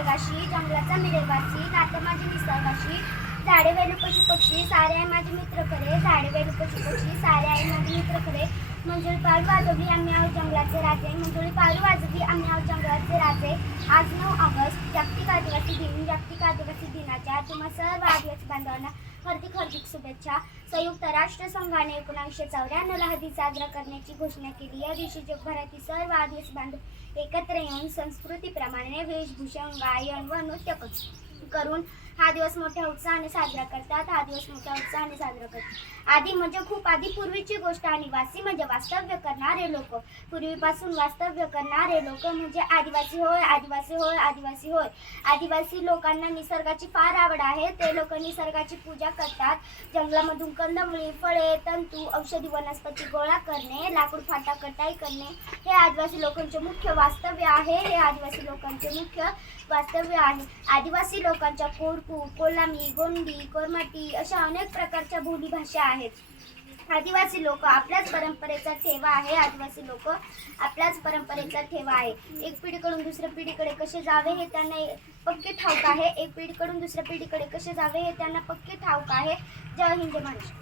निसर्गाशी जंगलाचा मिरेवासी नातं माझे निसर्गाशी झाडे वेलू पशु पक्षी सारे आहे माझे मित्र खरे झाडे वेलू पशु पक्षी सारे आहे माझे मित्र खरे मंजुळी पारू वाजवली आम्ही आहोत जंगलाचे राजे. मंजुळी पारू वाजवली आम्ही आहोत जंगलाचे राजे. आज नऊ ऑगस्ट जागतिक आदिवासी दिन. जागतिक आदिवासी दिनाच्या तुम्हा सर्व आदिवासी बांधवांना हार्दिक हार्दिक शुभेच्छा. संयुक्त राष्ट्र संघाने एकोणीसशे चौऱ्याण्णवला हा साजरा करण्याची घोषणा केली. या दिवशी जगभरातील सर्व आदिवासी बांधव एकत्र येऊन संस्कृतीप्रमाणे वेशभूषा गायन व नृत्य करतो करून हा दिवस मोठ्या उत्साहाने साजरा करतात हा दिवस मोठ्या उत्साहाने साजरा करतात. आधी म्हणजे खूप आधी पूर्वीची गोष्ट आदिवासी म्हणजे वास्तव्य करणारे लोक. पूर्वीपासून वास्तव्य करणारे लोक म्हणजे आदिवासी होय आदिवासी होय आदिवासी होय. आदिवासी लोकांना निसर्गाची फार आवड आहे. ते लोक निसर्गाची पूजा करतात. जंगलामधून कंदमुळी फळे तंतू औषधी वनस्पती गोळा करणे लाकूड फाटा कटाई करणे हे आदिवासी लोकांचे मुख्य वास्तव्य आहे. हे आदिवासी लोकांचे मुख्य वास्तव्य आहे. आदिवासी लोक लोकांच्या कोरकू कोलामी गोंडी कोरमाटी अशा अनेक प्रकारच्या बोलीभाषा आहेत. आदिवासी लोक आपल्याच परंपरेचा ठेवा आहे. आदिवासी लोक आपल्याच परंपरेचा ठेवा आहे. एक पिढीकडून दुसऱ्या पिढीकडे कसे जावे हे त्यांना पक्के ठाऊक आहे. एक पिढीकडून दुसऱ्या पिढीकडे कसे जावे हे त्यांना पक्के ठाऊक आहे. जय हिंद महाराष्ट्र.